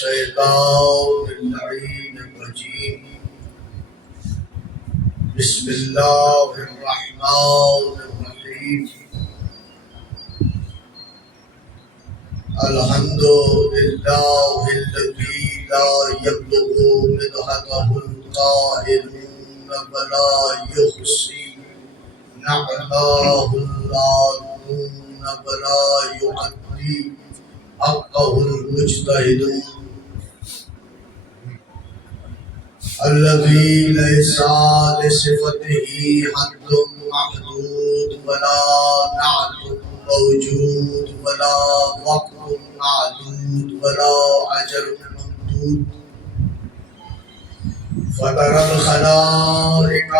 الشيطان اللعين الرجيم بسم الله الرحمن الرحيم الحمد لله الذي لا يبلغ مدحته القائلون ولا يحصي نعماه العالمون ولا يعدي حقه المجتهدون الذي ليس لصفته حد محدود ولا نعت موجود ولا وقت معدود ولا أجل ممدود فترى الخلائق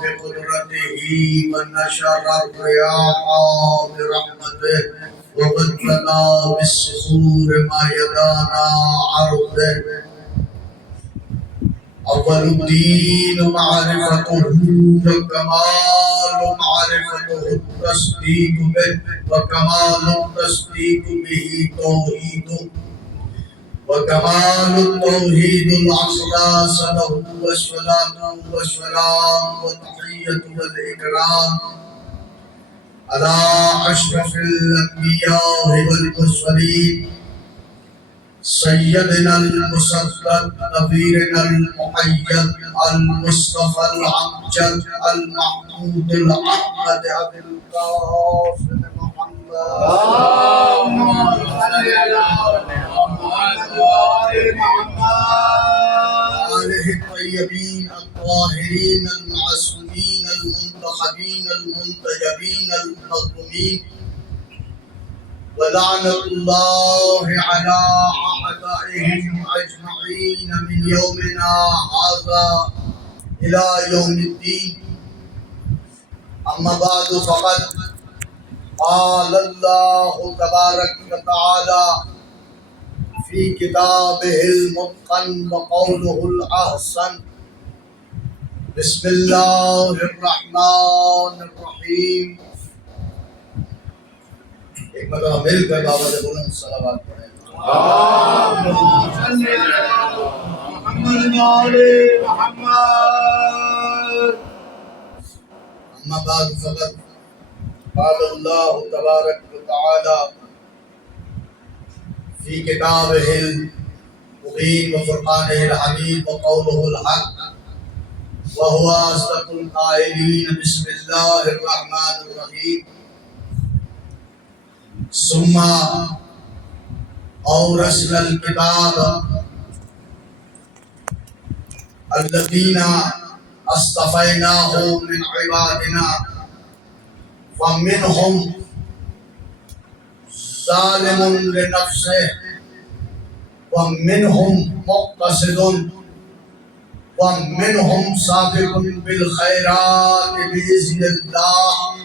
بقدرته ونشر الرياح برحمته وبدل بالصخور ما يدانا عرضه أول الدين معرفته وكمال معرفته التصديق به وكمال التصديق به توحيده وكمال التوحيد الأخلاص له والصلاة والسلام والتحية والإكرام على أشرف الأنبياء والمرسلين سيدنا المصدق نبينا المؤيد المصطفى الأمجد المحمود الأحمد أبي القاسم محمد اللهم صل على محمد آله الطيبين الطاهرين المعصومين المنتخبين المنتجبين المظلومين ولعنة الله على أعدائهم أجمعين من يومنا هذا إلى يوم الدين أما بعد فقد قال الله تبارك وتعالى في كتابه المتقن وقوله الأحسن بسم الله الرحمن الرحيم ایک مرتبہ مل کر بابا سے بلند صلوات پڑھیں اللهم صل على محمد وآل محمد اما بعد فقد قال الله تبارك وتعالى في كتابه المبين وفرقانه الحميد وقوله الحق وهو أصدق القائلين بسم الله الرحمن الرحيم ثم أورثنا الكتاب الذين اصطفيناهم من عبادنا فمنهم ظالم لنفسه ومنهم مقتصد ومنهم سابق بالخيرات بإذن الله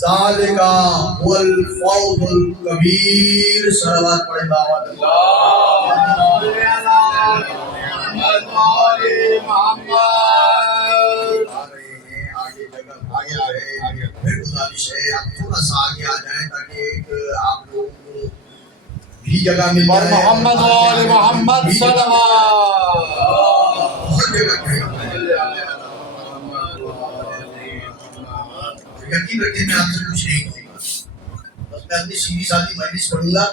ذالک هو الفوز الکبیر صلوات پڑھیں بابا آگے پھر گزارش ہے آپ تھوڑا سا آگے آ جائیں تاکہ آپ لوگوں کو بھی جگہ مل جائے محمد وآل محمد صلوات بہت جگہ ہے یقین رکھیں میں آپ سے کچھ نہیں کہوں گا بس میں اپنی سیدھی سادھی مجلس پڑھوں گا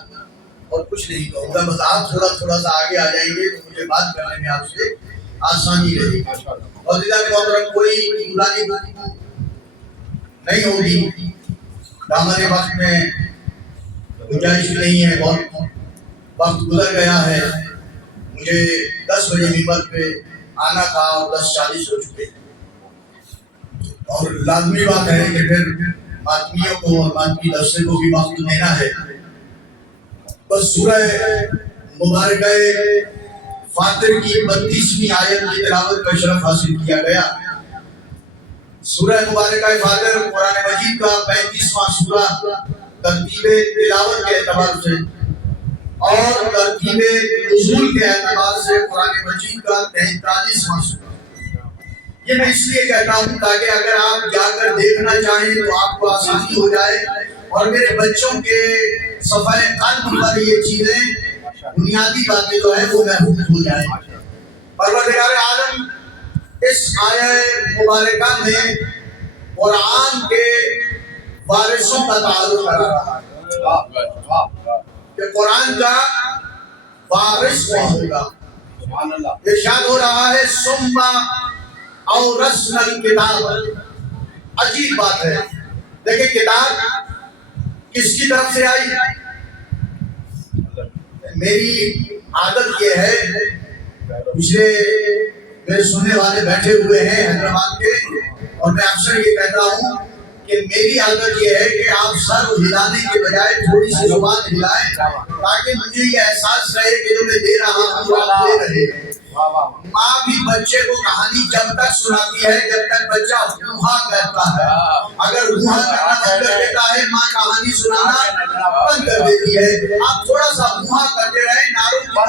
اور کچھ نہیں کہوں گا بس آپ تھوڑا سا آگے آ جائیں گے تو مجھے بات کرنے میں آپ سے آسانی رہے گی اور دیدہ کے محترم کوئی نورانی گفتگو نہیں ہوگی دامن وقت میں گنجائش نہیں ہے بہت وقت گزر گیا ہے مجھے 10 بجے ممبر پہ آنا تھا اور 10:40 ہو چکے اور لازمی بات ہے کہ پھر ماتمیوں کو اور ماتمی دفسے کو بھی وقت دینا ہے بس سورہ مبارکہ فاطر کی 32ویں آیت کی تلاوت کا شرف حاصل کیا گیا سورہ مبارکہ فاطر قرآن مجید کا 35واں سورہ ترتیب تلاوت کے اعتبار سے اور ترتیب نزول کے اعتبار سے قرآن مجید کا 43واں سورہ یہ میں اس لیے کہتا ہوں تاکہ اگر آپ جا کر دیکھنا چاہیں تو آپ کو آسانی ہو جائے اور میرے بچوں کے صفحہ قلب پر یہ چیزیں بنیادی باتیں جو ہے وہ محفوظ ہو جائیں۔ پروردگار عالم اس آیہ مبارکہ میں قرآن کے وارثوں کا تعارف کرا رہا ہے کہ قرآن کا وارث کون ہوگا۔ ارشاد ہو رہا ہے ثم اورثنا الکتاب۔ عجیب بات ہے، دیکھیں کتاب کس کی طرف سے آئی؟ میری عادت یہ ہے، پچھلے میرے سننے والے بیٹھے ہوئے ہیں حیدرآباد کے، اور میں اکثر یہ کہتا ہوں کہ میری عادت یہ ہے کہ آپ سر ہلانے کے بجائے تھوڑی سی زبان ہلائیں تاکہ مجھے یہ احساس رہے کہ جو میں دے رہا ہوں وہ آپ دے رہے ہیں۔ ماں بھی بچے کو کہانی جب تک سناتی ہے جب تک بچہ گوہا کرتا ہے، اگر گوہا کرنا بند کر دیتا ہے ماں کہانی سنانا بند کر دیتی ہے۔ آپ تھوڑا سا گوہا کرتے رہیں، ناروں تھوڑا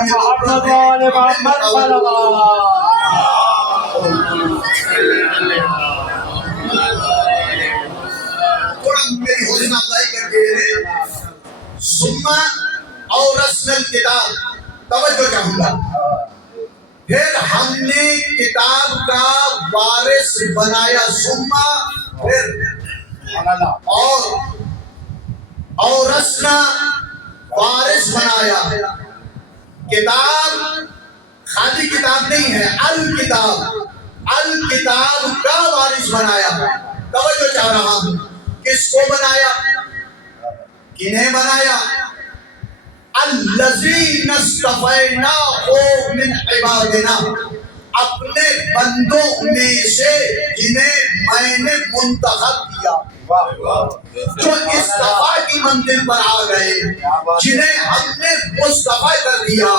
میری حوصلہ افزائی کرتے رہیں۔ ثم اورثنا الکتاب، توجہ چاہوں گا، پھر ہم نے کتاب کا وارث بنایا، ثم پھر اور اورثنا وارث بنایا۔ کتاب خالی کتاب نہیں ہے، الکتاب کا وارث بنایا۔ توجہ چاہ رہا ہوں، کس کو بنایا، کنہیں بنایا؟ الذین اصطفیناہ من عبادنا، اپنے بندوں میں سے جنہیں میں نے منتخب کیا، جو اصطفاء کی منزل پر آ گئے، جنہیں ہم نے مصطفیٰ کر دیا۔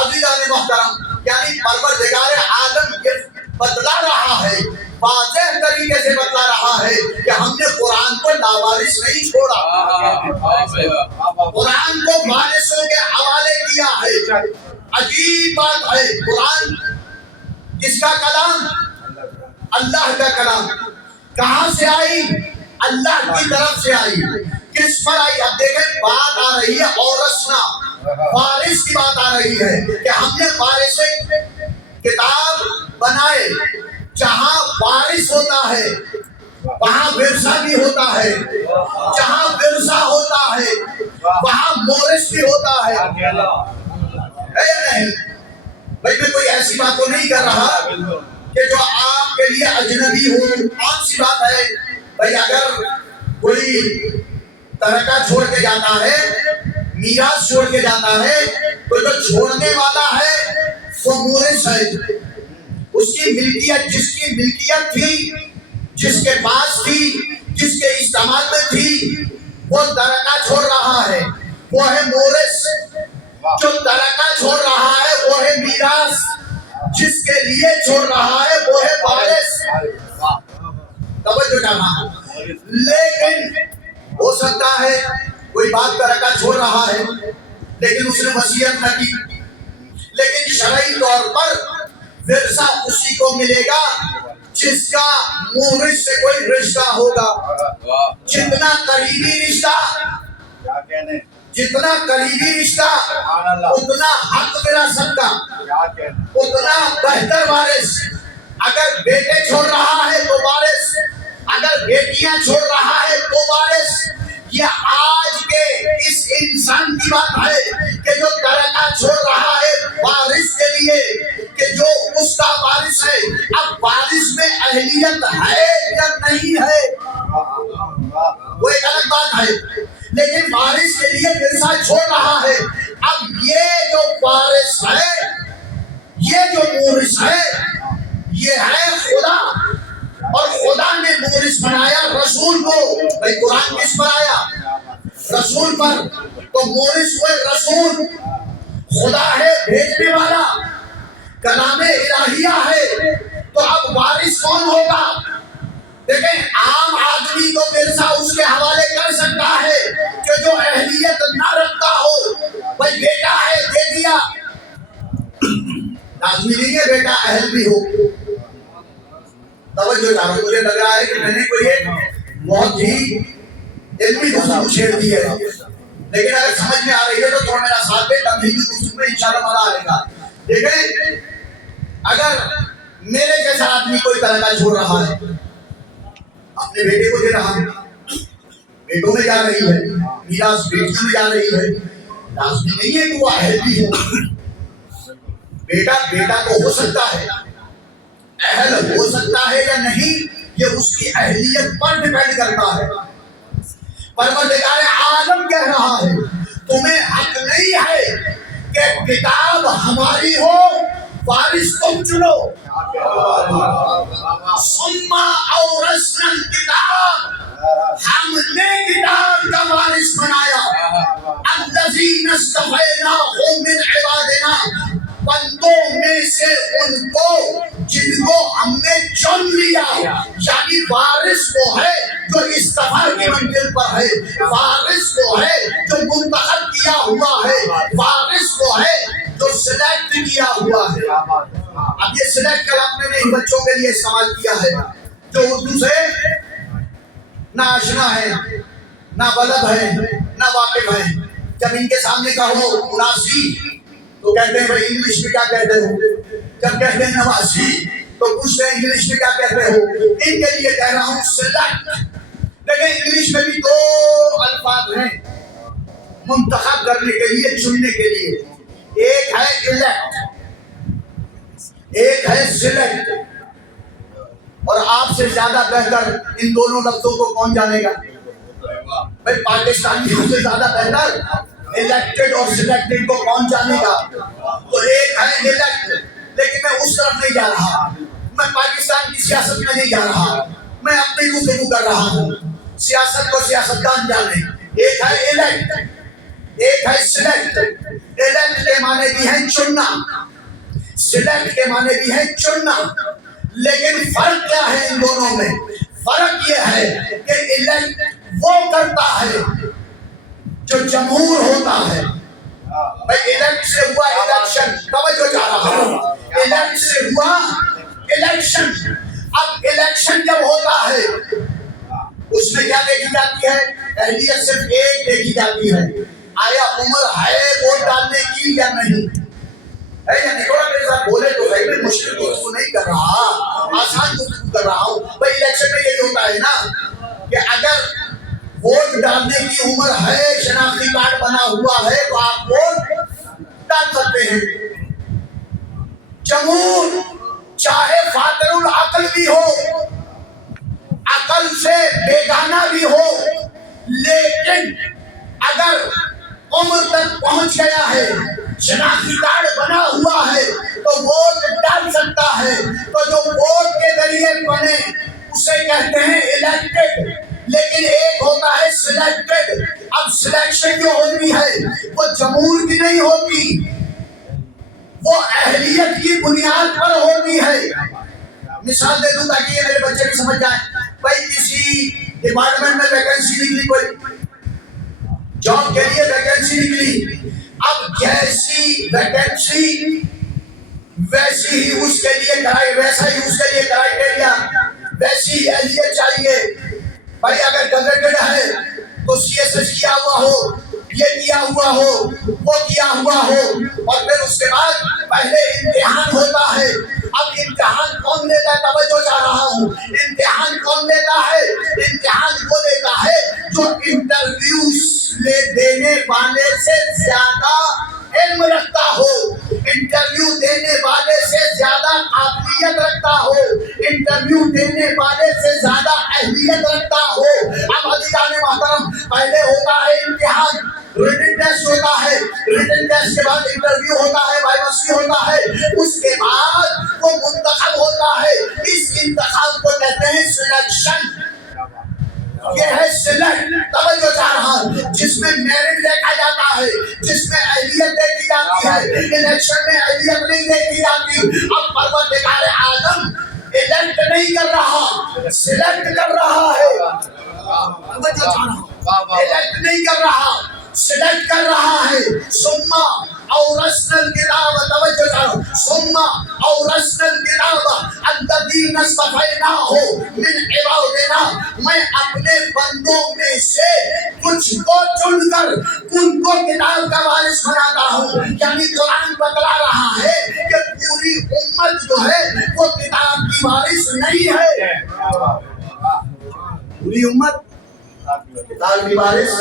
عزیزان محترم، یعنی پروردگار عالم یہ بتلا رہا ہے، واضح طریقے سے بتلا رہا ہے کہ ہم نے قرآن کو لاوارث نہیں چھوڑا، قرآن کو وارثوں کے حوالے کیا ہے۔ عجیب بات ہے، قرآن کس کا کلام؟ اللہ کا کلام۔ کہاں سے آئی؟ اللہ کی طرف سے آئی۔ کس پر آئی؟ اب دیکھیں بات آ رہی ہے اورثنا، وارث کی بات آ رہی ہے کہ ہم نے وارث کتاب بنائے۔ جہاں وارث ہوتا ہے وہاں ورثہ بھی ہوتا ہے، جہاں ورثہ ہوتا ہے وہاں مورث بھی ہوتا ہے یا نہیں؟ بھائی میں کوئی ایسی بات تو نہیں کر رہا کہ جو آپ کے لیے اجنبی ہو۔ عام سی بات ہے بھائی، اگر کوئی ترکہ چھوڑ کے جاتا ہے، میراث چھوڑ کے جاتا ہے، تو جو چھوڑنے والا ہے وہ مورث ہے۔ اس کی ملکیت، جس کی ملکیت تھی، جس کے پاس تھی، جس کے استعمال میں تھی، وہ ترکہ چھوڑ رہا ہے، وہ ہے مورث۔ جو ترکہ چھوڑ رہا ہے وہ ہے میراث، جس کے لیے چھوڑ رہا ہے وہ ہے وارث۔ توجہ کرنا۔ لیکن ہو سکتا ہے کوئی بات ترکہ چھوڑ رہا ہے لیکن اس نے وصیت نہ کی، لیکن شرعی طور پر ورثہ اسی کو ملے گا جس کا مورث سے کوئی رشتہ ہوگا۔ جتنا قریبی رشتہ اتنا حق وراثت کا، اتنا بہتر وارث۔ اگر بیٹے چھوڑ رہا ہے تو وارث، اگر بیٹیاں چھوڑ رہا ہے تو وارث۔ یہ آج کے اس انسان کی بات ہے کہ جو ترکہ چھوڑ رہا ہے وارث کے لیے، کہ جو اس کا وارث ہے۔ اب وارث میں اہلیت ہے یا نہیں ہے وہ ایک الگ بات ہے، لیکن وارث کے لیے ورثہ چھوڑ رہا ہے۔ اب یہ جو وارث ہے، یہ جو مورث ہے، یہ ہے خدا، اور خدا نے مورث بنایا رسول کو۔ بھائی قرآن کس پر آیا؟ رسول پر۔ تو مورث ہوئے رسول، خدا ہے بھیجنے والا، کلام الہیہ ہے۔ تو اب وارث کون ہوگا؟ دیکھیں عام آدمی تو ورثہ اس کے حوالے کر سکتا ہے کہ جو اہلیت نہ رکھتا ہو۔ بھائی بیٹا ہے دے دیا، لازمی نہیں ہے بیٹا اہل بھی ہو۔ توجہ چاہو، مجھے لگ رہا ہے کہ میں نے کوئی ایک بہت ہی علمی گفتگو چھیڑ دی ہے، لیکن اگر سمجھ میں آ رہی ہے تو تھوڑا میرا ساتھ دے، تمہیدی گفتگو میں انشاءاللہ مزہ آئے گا. دیکھیں اگر میرے جیسا آدمی کوئی ترکہ چھوڑ رہا ہے، اپنے بیٹے کو دے رہا ہے، بیٹوں میں جا رہی ہے، میراث بیٹیوں میں جا رہی ہے، لازمی نہیں ہے کہ وہ اہل بھی ہو. بیٹا تو ہو سکتا ہے، اہل ہو سکتا ہے یا نہیں یہ اس کی اہلیت پر ڈیپینڈ کرتا ہے. پروردگار عالم کہہ رہا ہے تمہیں حق نہیں ہے کہ کتاب ہماری ہو، وارث تم چنو. ثم اورثنا الکتاب، ہم نے کتاب کا وارث بنایا. الذین اصطفیناہم من عبادنا، بندوں میں سے ان کو جن کو ہم نے چن لیا. یعنی وارث وہ ہے جو استفا کی منزل پر ہے، وارث وہ ہے جو منتخب کیا ہوا ہے، وارث وہ ہے جو سلیکٹ کیا ہوا ہے. اب یہ سلیکٹ کلام میں نے ان بچوں کے لیے استعمال کیا ہے جو اردو سے نہ آشنا ہے، نہ بلد ہے، نہ واقف ہے. جب ان کے سامنے کہو مناسی تو کہتے ہیں بھائی انگلش میں کیا کہتے ہو، جب کہتے ہیں نواسی تو پوچھتے ہیں انگلش میں کیا کہتے ہو. ان کے لیے کہہ رہا ہوں سلیکٹ. دیکھیں انگلش میں بھی دو الفاظ ہیں منتخب کرنے کے لیے، چننے کے لیے. ایک ہے الیکٹ، ایک ہے سلیکٹ. اور آپ سے زیادہ بہتر ان دونوں لفظوں کو کون جانے گا؟ بھائی پاکستانیوں سے زیادہ بہتر الیکٹڈ اور سلیکٹڈ کو کون جانے گا؟ تو ایک ہے الیکٹ. لیکن میں اس طرف نہیں جا رہا، میں پاکستان کی سیاست میں نہیں جا رہا، میں اپنی گفتگو کر رہا ہوں. سیاست کو سیاستدان جانے. ایک ہے الیکٹ، ایک ہے سلیکٹ. الیکٹ کے معنی بھی ہیں چننا، سلیکٹ کے معنی بھی ہیں چننا. لیکن فرق کیا ہے ان دونوں میں؟ فرق یہ ہے کہ الیکٹ وہ کرتا ہے جو جمہور ہوتا ہے. بھائی الیکٹ سے ہوا الیکشن، توجہ چاہ رہا ہوں، الیکٹ سے ہوا الیکشن. اب الیکشن جب ہوتا ہے اس میں کیا دیکھی جاتی ہے؟ اہلیت صرف ایک دیکھی جاتی ہے، آیا عمر ہے ووٹ ڈالنے کی یا نہیں ہے یا نہیں. تھوڑا میرے ساتھ بولے تو صحیح، میں مشکل گفتگو نہیں کر رہا، آسان گفتگو کر رہا ہوں. بھائی الیکشن میں یہی ہوتا ہے نا کہ اگر ووٹ ڈالنے کی عمر ہے، شناختی کارڈ بنا ہوا ہے تو آپ ووٹ ڈال سکتے ہیں. جمہور چاہے فاقر العقل بھی ہو، عقل سے بیگانہ بھی ہو، لیکن اگر عمر تک پہنچ گیا ہے، شناختی کارڈ بنا ہوا ہے تو ووٹ ڈال سکتا ہے. تو جو ووٹ کے ذریعے بنے اسے کہتے ہیں الیکٹڈ. لیکن ایک ہوتا ہے سلیکٹڈ. اب سلیکشن جو ہوتی ہے وہ جمہور کی نہیں ہوتی، وہ اہلیت کی بنیاد پر ہوتی ہے. مثال دے دوں تاکہ یہ میرے بچے بھی سمجھ جائیں. بھائی کسی ڈپارٹمنٹ میں ویکینسی نکلی، کوئی جاب کے لیے ویکینسی نکلی. اب جیسی ویکینسی ویسی ہی اس کے لیے ویسا ہی اس کے لیے کرائیٹیریا، ویسی ہی اہلیت چاہیے. بھائی اگر گزٹڈ ہے تو سی ایس ایس کیا ہوا ہو، یہ کیا ہوا ہو، وہ کیا ہوا ہو، اور پھر اس کے بعد پہلے امتحان ہوتا ہے. اب امتحان کون لیتا ہے؟ توجہ چاہ رہا ہوں، امتحان کون لیتا ہے؟ امتحان وہ لیتا ہے جو انٹرویوز لے دینے والے سے زیادہ علم رکھتا ہو، انٹرویو دینے والے سے زیادہ قابلیت رکھتا ہو، انٹرویو دینے والے سے زیادہ اہلیت رکھتا ہو. اب عزیزان محترم، پہلے ہوتا ہے امتحان، ریٹن ٹیسٹ ہوتا ہے، ریٹن ٹیسٹ کے بعد انٹرویو ہوتا ہے، وائیوسی ہوتا ہے، اس کے بعد وہ منتخب ہوتا ہے. اس انتخاب کو کہتے ہیں سلیکشن. یہ ہے سلیکٹ. توجہ چاہ رہا ہوں، جس میں میرٹ دیکھا جاتا ہے، جس میں اہلیت دیکھی جاتی ہے. الیکشن میں اہلیت نہیں دیکھی جاتی. اب پروردگار عالم الیکٹ نہیں کر رہا، سلیکٹ کر رہا ہے. توجہ چاہ رہا ہوں، الیکٹ نہیں کر رہا، سلیکٹ کر رہا ہے. ثم اورثنا الکتاب، توجہ کرو، ثم اورثنا الکتاب الذین اصطفیناہ من عبادنا، میں اپنے بندوں میں سے کچھ کو چن کر ان کو کتاب کا وارث بناتا ہوں. یعنی قرآن بتلا رہا ہے کہ پوری امت جو ہے وہ کتاب کی وارث نہیں ہے. پوری امت کتاب کی وارث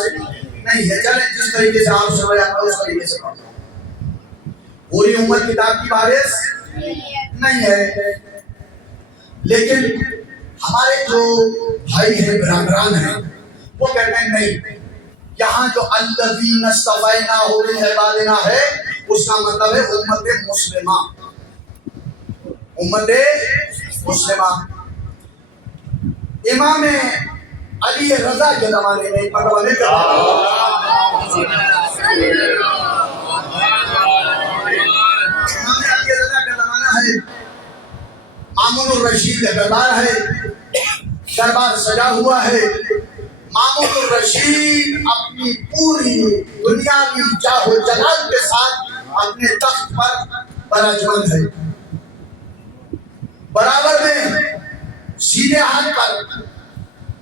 نہیں ہے. چلیں جس طریقے سے آپ سمجھ آتا ہے اس طریقے سے پڑھتا ہوں. پوری امت کتاب کی وارث نہیں ہے، لیکن ہمارے جو بھائی ہیں، برادران ہیں، وہ کہتے ہیں نہیں، یہاں جو الذین اصطفیناہ من عبادنا ہے اس کا مطلب ہے امت مسلمہ. امت مسلمہ. امام علی رضا کے زمانے میں امام علی رضا کا زمانہ ہے. مامون الرشید کا دربار ہے، دربار سجا ہوا ہے. مامون الرشید اپنی پوری دنیاوی جاہ و جلال کے ساتھ اپنے تخت پر براجمان ہے. برابر میں سیدھے ہاتھ پر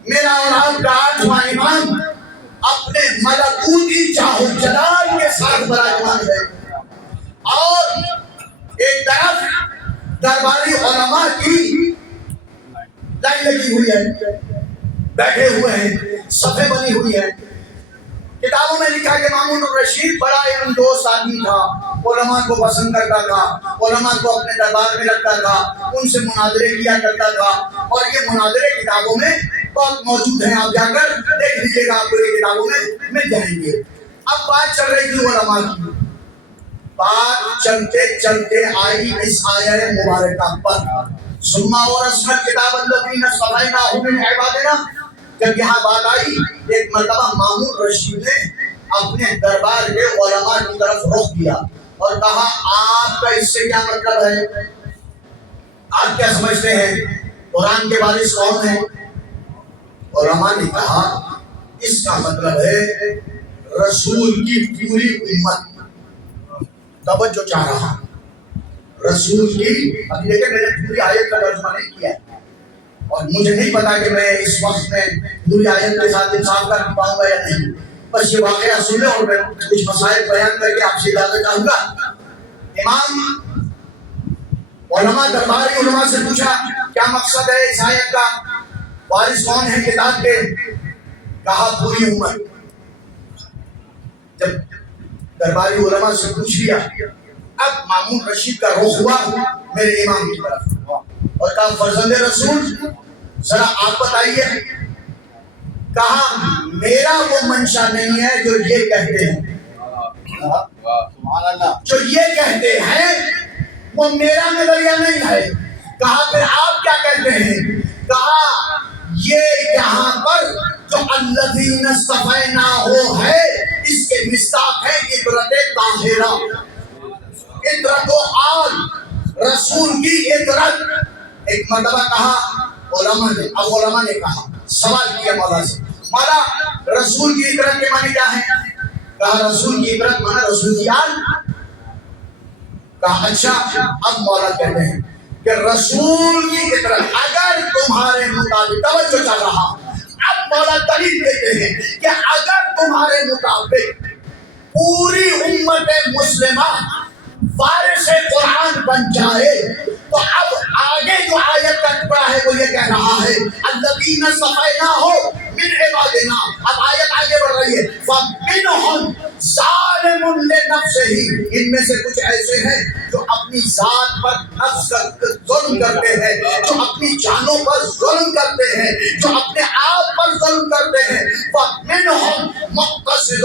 میرا اور آپ کا 8واں امام اپنے ملکوتی جاہ و جلال کے ساتھ براجمان ہے. اور ایک طرف درباری علماء کی لائن لگی ہوئی ہے، بیٹھے ہوئے ہیں، صفیں بنی ہوئی ہے. کتابوں میں لکھا کہ مامون الرشید بڑا علم دوست آدمی تھا، علماء کو پسند کرتا تھا، علماء کو اپنے دربار میں رکھتا تھا، ان سے مناظرے کیا کرتا تھا. اور یہ مناظرے کتابوں میں بہت موجود ہیں، آپ جا کر دیکھ لیجیے گا، آپ کو یہ کتابوں میں مل جائیں گے. اب بات چل رہی تھی علماء کی، بات چلتے چلتے آئی اس آیہ مبارکہ پر، ثم اورثنا الکتاب الذین اصطفیناہ من عبادنا. جب یہاں بات آئی ایک مرتبہ مامون رشید نے اپنے دربار کے علماء کی طرف رخ کیا اور کہا آپ کا اس سے کیا مطلب ہے؟ آپ کیا سمجھتے ہیں قرآن کے وارث کون ہیں؟ علماء نے کہا اس کا مطلب ہے رسول کی پوری امت. توجہ چاہ رہا رسول کی. ابھی دیکھیں میں نے پوری آیت کا ترجمہ نہیں کیا اور مجھے نہیں پتا کہ میں اس وقت میں پوری آیت کے ساتھ انصاف کر پاؤں گا یا نہیں. بس یہ واقعہ سن لیں اور میں کچھ مسائل بیان کر کے آپ سے اجازت چاہوں گا. امام علماء درباری علماء سے پوچھا کیا مقصد ہے اس آیت کا، وارث کون ہے کتاب کے؟ کہا پوری امت. جب درباری علماء سے پوچھ لیا اب مامون رشید کا رخ ہوا میرے امام کی طرف اور کہا فرزند رسول ذرا آپ بتائیے. کہا میرا وہ منشا نہیں ہے جو یہ کہتے ہیں، جو یہ کہتے ہیں وہ میرا نظریہ نہیں ہے. کہا پھر آپ کیا کہتے ہیں؟ کہا یہ یہاں پر جو الذین اصطفیناہ ہے اس کے مصداق ہے عبرت طاہرہ، عبرت و آل رسول کی عبرت. ایک مرتبہ کہا علماء نے، اب علماء نے کہا سوال کیا مولا سے، مولا رسول کی عبرت کے معنی کیا ہے؟ کہا رسول کی عبرت مانا رسول کی آل. کہا اچھا اب مولا کہتے ہیں کہ رسول کی عبرت اگر تمہارے مطابق، توجہ چل رہا، اب مولا دلیل دیتے ہیں کہ اگر تمہارے مطابق پوری امت مسلمہ وارث قرآن بن جائے تو اب آگے جو آیت کا ٹکڑا ہے وہ یہ کہہ رہا ہے الذین اصطفیناہ من عبادنا. اب آیت آگے بڑھ رہی ہے فَمِنْهُمْ ظَالِمٌ لِنَفْسِهِ، ان میں سے کچھ ایسے ہیں جو اپنی ذات پر نفس ظلم کرتے ہیں، جو اپنی جانوں پر ظلم کرتے ہیں، جو اپنے آپ پر ظلم کرتے ہیں. وَمِنْهُمْ مُقْتَصِدٌ،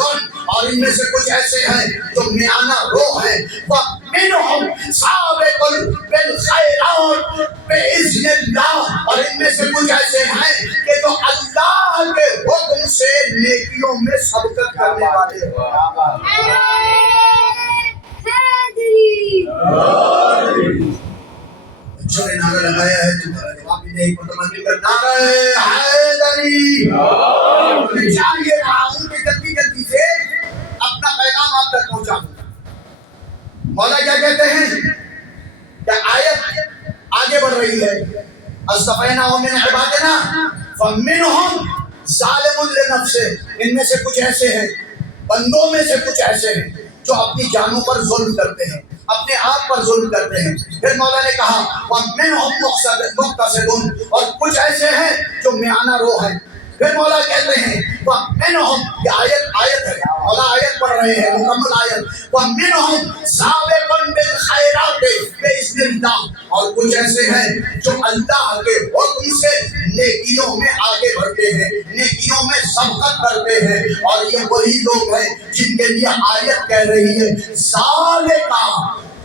اور ان میں سے کچھ ایسے ہیں جو میانہ رو ہیں. وَمِنْهُمْ سَابِقٌ بِالْخَيْرَاتِ بِإِذْنِ اللَّهِ، اور ان میں سے کچھ ایسے ہیں کہ جو اللہ کے حکم سے نیکیوں میں سبقت کرنے والے ہیں. بچوں نے نعرہ لگایا ہے تمہارا جواب بھی نہیں متمنی کر نعرہ حیدری. میں چاہیے رہا ہوں کہ جلدی جلدی سے اپنا پیغام آپ تک پہنچا دوں. مولا کیا کہتے ہیں کہ آیت آگے بڑھ رہی ہے، اصطفیناہم من عبادنا فمنہم ظالم لنفسہ، ان میں سے کچھ ایسے ہیں، بندوں میں سے کچھ ایسے ہیں جو اپنی جانوں پر ظلم کرتے ہیں، اپنے آپ پر ظلم کرتے ہیں۔ پھر مولا نے کہا وَمِنْهُمْ مُقْتَصِدٌ، اور کچھ ایسے ہیں جو میانہ رو ہیں۔ پھر مولا کہتے ہیں وَمِنْهُمْ، یہ آیت ہے، مولا آیت پڑھ رہے ہیں، مکمل آیت، وَمِنْهُمْ سَابِقٌ بِالْخَيْرَاتِ بِإِذْنِ اللَّهِ، اور کچھ ایسے ہیں جو اللہ کے حکم سے نیکیوں میں آگے بڑھتے ہیں، نیکیوں میں سبقت کرتے ہیں، اور یہ وہی لوگ ہیں جن کے لیے آیت کہہ رہی ہے ذَلِکَ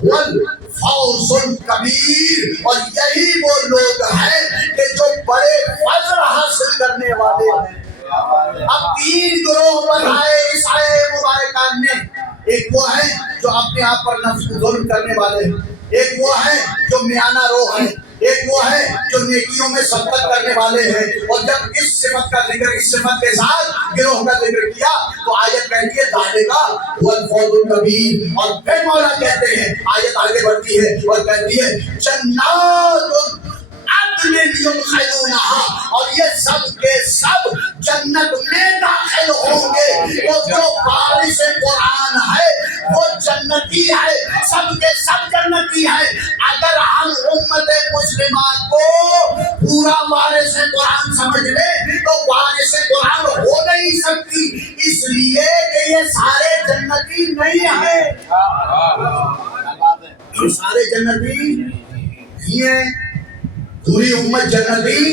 والفوز الکبیر، اور یہی وہ لوگ ہیں کہ جو بڑے فضل حاصل کرنے والے ہیں۔ اب تین گروہ بنائے اس آیے مبارکہ نے، ایک وہ ہے جو اپنے آپ پر نفس ظلم کرنے والے ہیں، ایک وہ ہے جو میانہ رو ہیں، ایک وہ ہے جو نیکیوں میں سبقت کرنے والے ہیں۔ اور جب اس صفت کا ذکر اس صفت کے ساتھ گروہ کا ذکر کیا تو آیت کہتی ہے ذالک هو الفوز الکبیر، اور پھر مولا کہتے ہیں، آیت آگے بڑھتی ہے اور کہتی ہے جنات عدن يدخلونها، اور یہ سب کے سب جنت میں داخل ہوں گے۔ وہ جو وارث قرآن ہے وہ جنتی ہے، سب کے سب جنتی ہے۔ اگر ہم امت مسلمہ کو پورا وارث قرآن سمجھ لیں تو وارث قرآن ہو نہیں سکتی، اس لیے کہ یہ سارے جنتی نہیں ہیں، سارے جنتی نہیں ہیں، پوری امت جنتی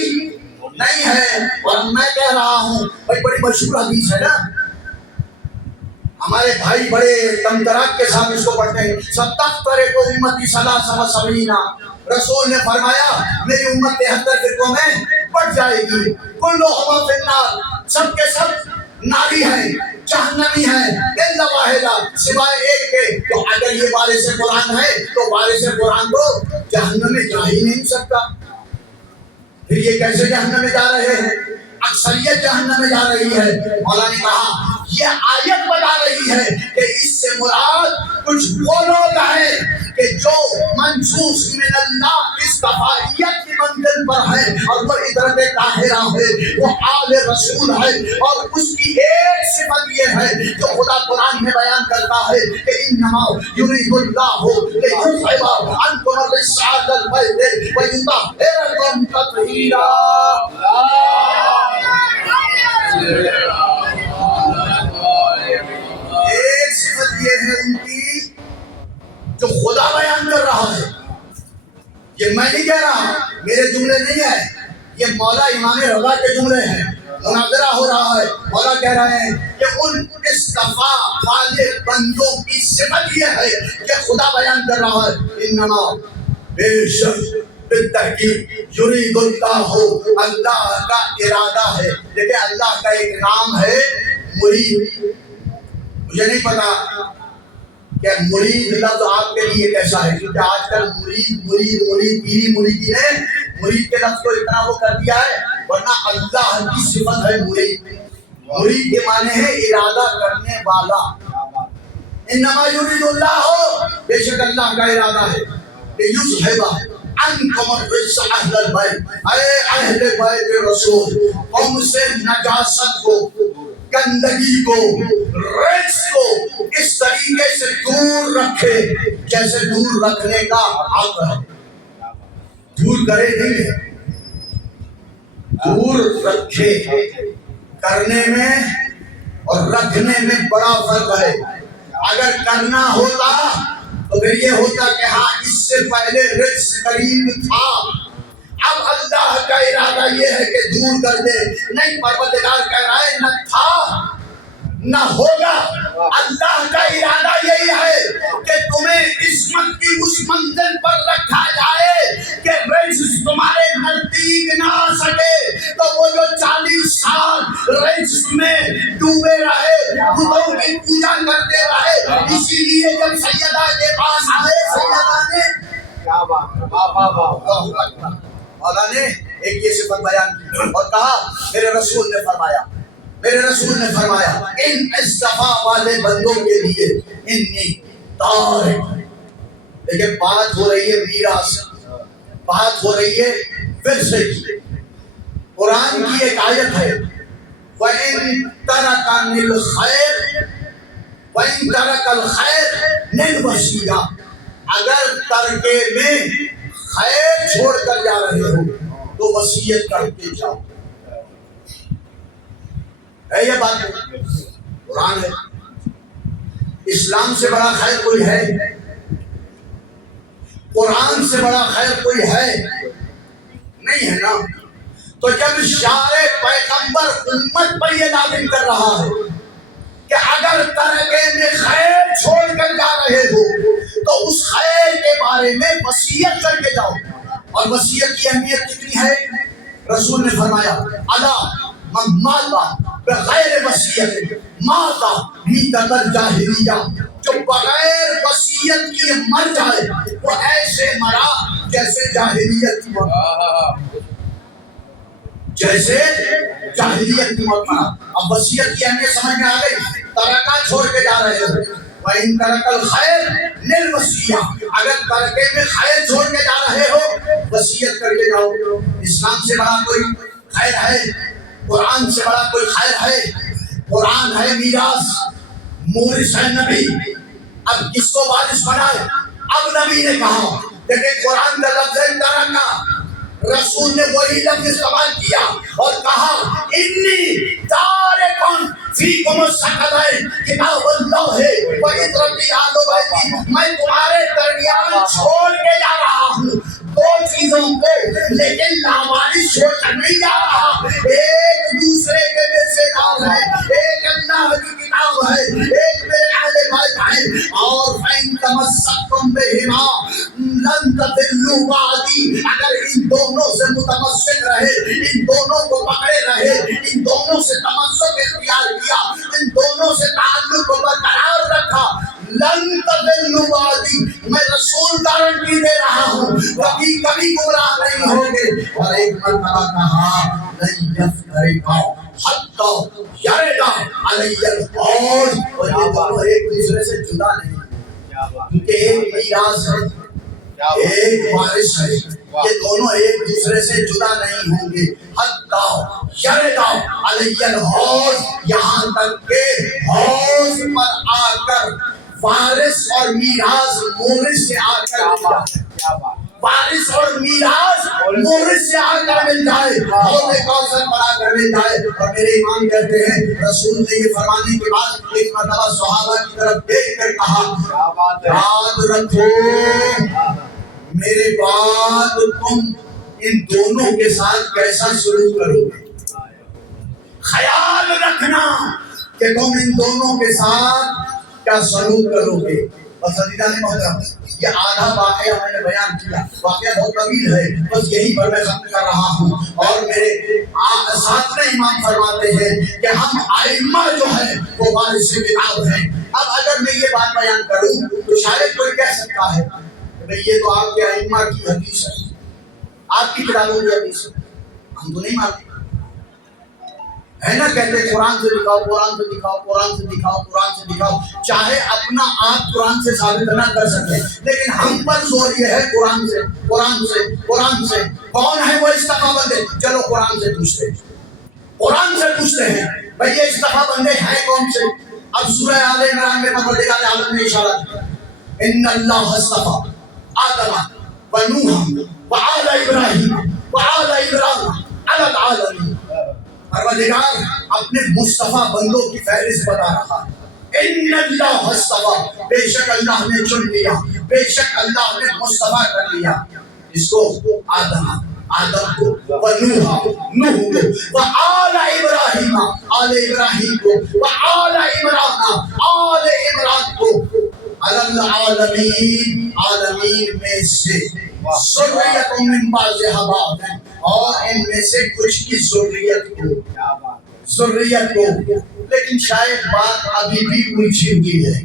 نہیں ہے۔ اور میں کہہ رہا ہوں بھائی، بڑی مشہور حدیث ہے نا، ہمارے بھائی بڑے تمتراک کے ساتھ اس کو پڑھتے ہیں، ستفترق امتی ثلاث و سبعین، رسول نے فرمایا میری امت 73 فرقوں میں بٹ جائے گی، کلہم فی النار، سب کے سب ناری ہیں، جہنمی ہیں، الا واحدہ، سوائے ایک کے۔ تو اگر یہ وارث قرآن ہے تو وارث قرآن کو جہنم میں جا ہی نہیں سکتا، پھر یہ کیسے جہنم میں جا رہے ہیں؟ اکثریت جہنم میں جا رہی ہے۔ مولا نے کہا یہ آیت بتا رہی ہے کہ اس سے مراد کچھ وہ لوگ ہیں کہ جو منصوص من اللہ استفائیت کی منزل پر ہے، اور وہ عدرت طاہرہ ہے، وہ آل رسول ہے، اور اس کی ایک صفت یہ ہے جو خدا قرآن میں بیان کرتا ہے کہ انما یرید اللہ لیذھب عنکم الرجس اہل البیت ویطہرکم تطہیرا۔ ایک صفت یہ ہے ان کی جو خدا بیان کر رہا ہے، یہ میں نہیں کہہ رہا، میرے جملے نہیں ہیں، یہ مولا امام رضا کے جملے ہیں، مناظرہ ہو رہا ہے۔ مولا کہہ رہے ہیں کہ ان اصطفا والے بندوں کی صفت یہ ہے کہ خدا بیان کر رہا ہے انما بے شک بالتحقیق یرید اللہ، اللہ کا ارادہ ہے۔ دیکھیں اللہ کا ایک نام ہے مرید، مجھے نہیں پتا کہ مرید لفظ آپ کے لیے کیسا ہے، کیونکہ آج کل مرید پیری مریدی نے مرید کے لفظ کو اتنا وہ کر دیا ہے، ورنہ اللہ کی صفت ہے مرید۔ مرید کے معنی ہے ارادہ کرنے والا۔ انما یرید اللہ، بے شک اللہ کا ارادہ ہے کہ یذھب عنکم الرجس اہل البیت، اے اہل بیت رسول، قوم سے نجاست کو، گندگی کو، رجس کو اس طریقے سے دور رکھے جیسے دور رکھنے کا حق ہے۔ دور کرے نہیں ہے، دور رکھے، کرنے میں اور رکھنے میں بڑا فرق ہے۔ اگر کرنا ہوتا تو پھر یہ ہوتا کہ ہاں اس سے پہلے رجس قریب تھا، اب اللہ کا ارادہ یہ ہے کہ دور کر دے۔ نہیں، پروردگار کہہ رہا ہے نہ تھا نہ ہوگا، اللہ کا ارادہ یہی ہے کہ تمہیں عصمت کی اس منزل پر رکھا جائے کہ رجس تمہارے نزدیک نہ آ سکے۔ تو وہ جو 40 سال رجس میں ڈوبے رہے، بتوں کی پوجا کرتے رہے، اسی لیے جب سیدہ کے پاس آئے، سیدہ نے مولا نے ایک یہ صفت بیان کی اور کہا میرے رسول نے فرمایا ان اصطفا والے بندوں کے لیے انی طارق لیکن بات ہو رہی ہے میراث، بات ہو رہی ہے ورثے کی۔ قرآن کی ایک آیت ہے وَإِن تَرَكَ الْخَيْرَ وَإِن تَرَكَ الْخَيْرَ لِلْوَصِيَّةِ، اگر ترکے میں خیر چھوڑ کر جا رہے ہو تو وصیت کر کے جاؤ۔ ہے یہ بات قرآن ہے۔ اسلام سے بڑا خیر کوئی ہے؟ قرآن سے بڑا خیر کوئی ہے؟ نہیں ہے نا۔ تو جب شارع پیغمبر امت پر یہ نازل کر رہا ہے کہ اگر ترکے میں خیر چھوڑ کر جا رہے ہو تو اس خیر کے بارے میں وصیت کر کے جاؤ۔ اور وصیت کی اہمیت کتنی ہے؟ رسول نے فرمایا الا من مات بغیر وصیت مات میتۃ الجاہلیہ، جو بغیر وصیت کی مر جائے وہ ایسے مرا جیسے جاہلیت کی موت، جیسے جاہلیت کی موت مرا۔ اب وصیت کی اہمیت سمجھ میں آ گئی۔ ترکہ چھوڑ کے جا رہے ہو وَإِن تَرَكَ الْخَيْرَ لِلْوَصِيَّةِ، اگر ترکے میں خیر چھوڑ کے جا رہے ہو وصیت کر کے جاؤ۔ اسلام سے بڑا کوئی خیر ہے؟ قرآن سے بڑا کوئی خیر ہے؟ قرآن ہے میراث، مورث ہے نبی۔ اب کس کو وارث بنائے؟ اب نبی نے کہا، لیکن قرآن کا لفظ ہے ترکہ، رسول نے وہی لفظ استعمال کیا اور کہا انی تارکن فیکم الثقلین کتاب اللہ ہے وعطرتی آل بیتی، میں تمہارے درمیان چھوڑ کے جا رہا ہوں دو چیزوں کو، لیکن لاوارث چھوڑ کر نہیں جا رہا۔ ایک دوسرے کے رشتے دار ہے، ایک اللہ کی کتاب ہے، ایک میرے اہل بیت ہے، اور فَإِن تَمَسَّكْتُم بِهِمَا لَن تَضِلُّوا بَعْدِي، اگر ان دونوں سے متمسک رہے، ان دونوں کو پکڑے رہے، ان دونوں سے تمسک اختیار کیا، ان دونوں سے تعلق کو برقرار رکھا، لن تضلوا بعدی، میں رسول گارنٹی دے رہا ہوں کبھی کبھی گمراہ نہیں ہوں گے۔ اور ایک مرتبہ کہا لن یفترقا حتی یرد علی الحوض، اور یہ دونوں ایک دوسرے سے جدا نہیں کیونکہ ایک میراث ہے، ایک وارث ہے، یہ دونوں ایک دوسرے سے جدا نہیں ہوں گے۔ حتی یرد علی الحوض، یہاں تک کہ حوض پر آ کر وارث اور میراث مورث سے آ کر وارث اور میراث مورث سے آ کر مل جائے، حوض کوثر پر آ کر مل جائے۔ اور میرے امام کہتے ہیں رسول نے یہ فرمانے کے بعد ایک مرتبہ صحابہ کی طرف دیکھ کر کہا یاد رکھو میرے بعد تم ان دونوں کے ساتھ کیسا سلوک کرو گے، خیال رکھنا کہ تم ان دونوں کے ساتھ کیا سلوک کرو گے۔ بس عزیزان محترم، یہ آدھا واقعہ میں نے بیان کیا، واقعہ بہت طویل ہے، بس یہی پر میں ختم کر رہا ہوں۔ اور میرے ساتھ میں امام فرماتے ہیں کہ ہم ائمہ جو ہیں وہ وارث کتاب ہیں۔ اب اگر میں یہ بات بیان کروں تو شاید کوئی کہہ سکتا ہے کہ یہ تو آپ کے ائمہ کی حدیث ہے، آپ کی کتابوں کی حدیث ہے، ہم تو نہیں مانتے، ہے نا؟ کہتے قرآن سے دکھاؤ، قرآن سے دکھاؤ، قرآن سے دکھاؤ، قرآن سے دکھاؤ، چاہے اپنا آپ قرآن سے ثابت نہ کر سکیں، لیکن ہم پر زور یہ ہے قرآن سے، قرآن سے، قرآن سے۔ کون ہے وہ استفا بندے؟ چلو قرآن سے پوچھتے ہیں، قرآن سے پوچھتے ہیں بھئی یہ استفا بندے ہیں کون سے؟ اب سورہ آل عمران میں پروردگار عالم نے اشارہ کیا ان اللہ اصطفیٰ آدم و نوح و آل ابراہیم و آل عمران علی العالمین۔ پروردگار اپنے مصطفیٰ بندوں کی فہرست بتا رہا ہے، ان اللہ اصطفیٰ، بے شک اللہ نے چن لیا، بے شک اللہ نے مصطفیٰ کر لیا اس کو، آدم کو، و نوح کو، و آل ابراہیم، آل ابراہیم کو، و آل عمران کو، علی العالمین، عالمین میں سے، ذریت من بعضها بعض، اور ان میں سے کچھ کی ذریت کو۔ لیکن شاید بات ابھی بھی الجھی ہوئی ہے،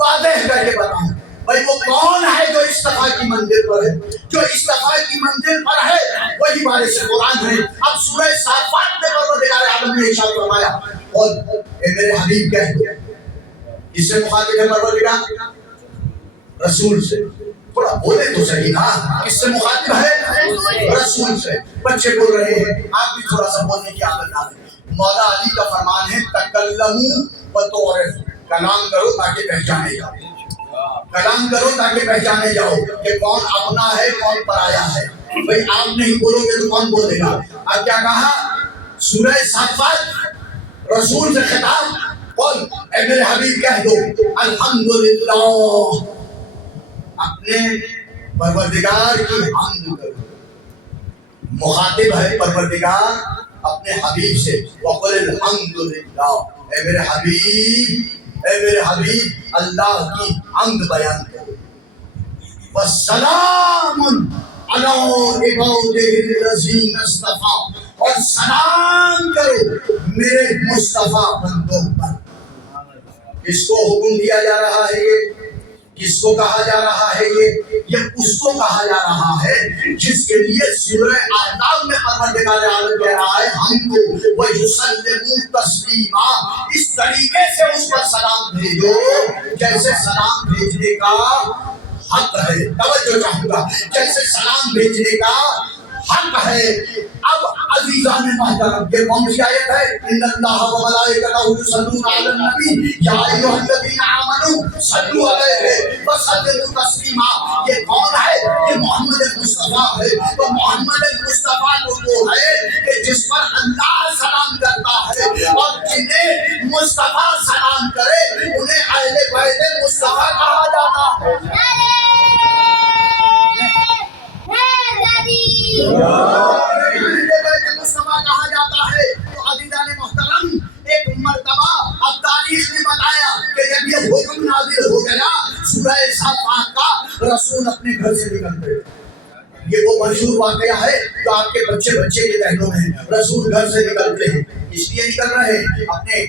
واضح کر کے بتاؤں بھائی وہ کون ہے جو استفا کی منزل پر ہے؟ جو استفا کی منزل پر ہے وہی وارث قرآن ہے۔ اب سورہ صافات میں پروردگار عالم نے ارشاد فرمایا اور اے میرے حبیب کہہ دو، اس سے مخاطب ہے پروردگار رسول سے، تھوڑا بولے تو صحیح نا. کس سے مخاطب ہے؟ رسول سے. بچے بول رہے ہیں, آپ بھی تھوڑا سا بولنے کی عادت ڈالیں. مولا علی کا فرمان ہے تکلموا وتعرفوا, کلام کرو تاکہ پہچانے جاؤ. کلام کرو تاکہ پہچانے جاؤ کہ کون اپنا ہے کون پرایا ہے. بھئی آپ نہیں بولو گے تو کون بولے گا؟ اب کیا کہا سورہ صافات, رسول سے خطاب, قل اے میرے حبیب کہہ دو الحمدللہ, اپنے پروردگار کی حمد کرو. مخاطب ہے پروردگار اپنے حبیب سے, وقل الحمدللہ, اے میرے حبیب اللہ کی حمد بیان کرو. والسلام علی عبادہ الذین اصطفیٰ, اور سلام کرو میرے مصطفیٰ بندوں پر. کس کو حکم دیا جا رہا ہے؟ یہ کس کو کہا جا رہا ہے؟ یہ اس کو کہا جا رہا ہے جس کے لیے سورہ احزاب میں پروردگار عالم کہہ رہا ہے ہم کو وَيُسَلِّمُوا تَسْلِيمًا, اس طریقے سے اس پر سلام بھیجو جیسے سلام بھیجنے کا حق ہے. توجہ چاہوں گا, جیسے سلام بھیجنے کا حق ہے. اب عزیزان محترم, یہ کون سی آیت ہے؟ ان اللہ و ملائکتہ یصلون علی النبی یا ایھا الذین آمنوا صلوا علیہ وسلموا تسلیما. یہ کون ہے؟ یہ محمد مصطفیٰ ہے. تو محمد مصطفیٰ تو وہ ہے کہ جس پر اللہ سلام کرتا ہے, اور جنہیں مصطفیٰ سلام کرے انہیں اہل بیت مصطفیٰ کہا جاتا ہے. مصطفیٰ کہا جاتا ہے. تو عزیزان محترم, ایک مرتبہ اب تاریخ نے بتایا کہ جب یہ حکم نازل ہو گیا سورہ صافات کا, رسول اپنے گھر سے نکل گئے. یہ وہ مشہور واقعہ ہے جو آپ کے بچے کے ذہنوں میں. رسول گھر سے نکلتے ہیں, اس لیے نکل رہے ہیں اپنے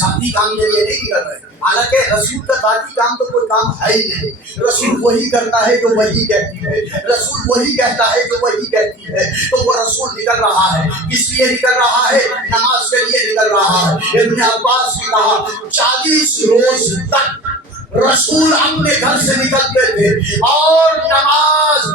ذاتی کام کے لیے نہیں نکل رہے. حالانکہ رسول کا ذاتی کام تو کوئی کام ہے ہی نہیں. رسول وہی کرتا ہے جو وہی کہتی ہے, رسول وہی کہتا ہے جو وہی کہتی ہے. تو وہ رسول نکل رہا ہے, کس لیے نکل رہا ہے؟ نماز کے لیے نکل رہا ہے. ابن عباس نے کہا 40 روز تک رسول اپنے گھر سے نکلتے تھے اور نماز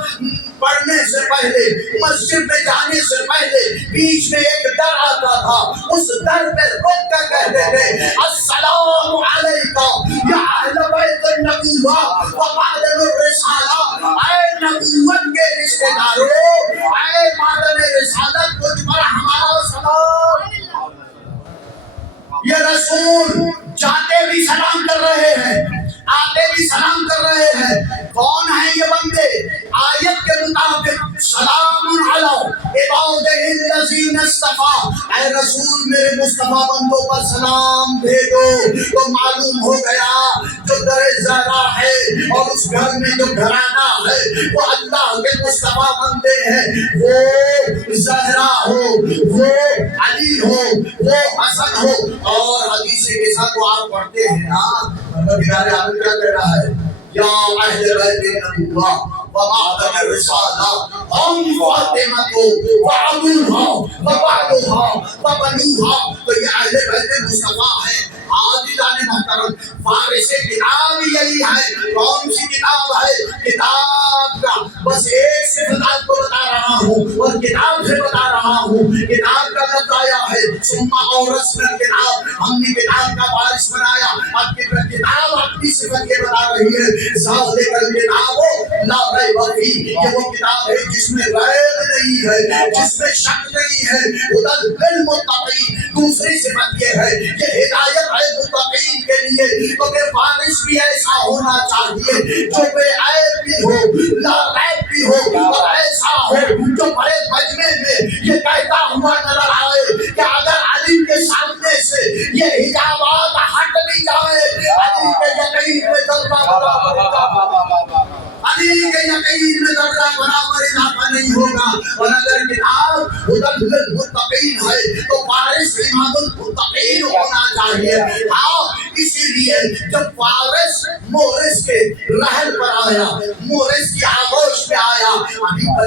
پڑھنے سے پہلے, مسجد میں جانے سے پہلے بیچ میں ایک در آتا تھا, اس در پہ رک کر کہتے تھے السلام علیکم یا اہل بیت النبوہ و معدن الرسالہ. اے نبوت کے رشتہ داروں, اے معدن رسالت, تجھ پر ہمارا سلام. یہ رسول جاتے بھی سلام کر رہے ہیں, آتے بھی سلام کر رہے ہیں. کون ہیں یہ بندے؟ آیت کے مطابق سلام علی عبادہ الذین اصطفیٰ, اے رسول میرے مصطفیٰ بندوں پر سلام بھیجو. تو معلوم ہو گیا جو در زہرا ہے اور اس گھر میں جو گھرانہ ہے وہ اللہ کے مصطفیٰ بندے ہیں. وہ زہرا ہو, وہ علی ہو, وہ حسن ہو. اور حدیث کے ساتھ وہ آپ پڑھتے ہیں نا, پروردگار عالم کیا کہہ رہا ہے؟ یا اہل بیت النبوہ ومعدن الرسالہ ہم فاطمہ وعبدوہا وبعدوہا وبنوہا. تو یہ اہل بیت مصطفیٰ ہے. عزیزان محترم, فارس کتاب یہی ہے. کون سی کتاب ہے؟ کتاب کا بس ایک صفت آپ کو بتا رہا ہوں اور کتاب سے بتا رہا ہوں. کتاب کا لفظ آیا ہے ثم اورثنا الکتاب, ہم نے کتاب کا وارث بنایا. اب کتاب اپنی صفت یہ بتا رہی ہے ذالک الکتاب لا ریب فیہ, یہ وہ کتاب ہے جس میں ریب نہیں ہے, جس میں شک نہیں ہے. ھدی للمتقین, دوسری صفت یہ ہے کہ ہدایت ہے متقین کے لیے. تو کہ وارث بھی ایسا ہونا چاہیے جو بے عیب بھی ہو, لا ریب بھی ہو, اور ایسا ہو جو بڑے مجمع میں یہ کہتا ہوا نظر آئے کہ اگر علی کے سامنے سے یہ حجابات ہٹ بھی جائے علی کے یقین میں ذرہ برابر اضافہ نہیں ہوگا. اور اگر کتاب ھدی للمتقین ہے تو وارث امام المتقین ہونا چاہیے. ہاں, اسی لیے جب وارث مورث کے رحل پر آیا, مورث کی آغوش میں آیا, ابھی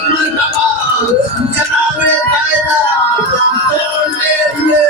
مرتبہ جناب قائدہ توڑنے ہوئے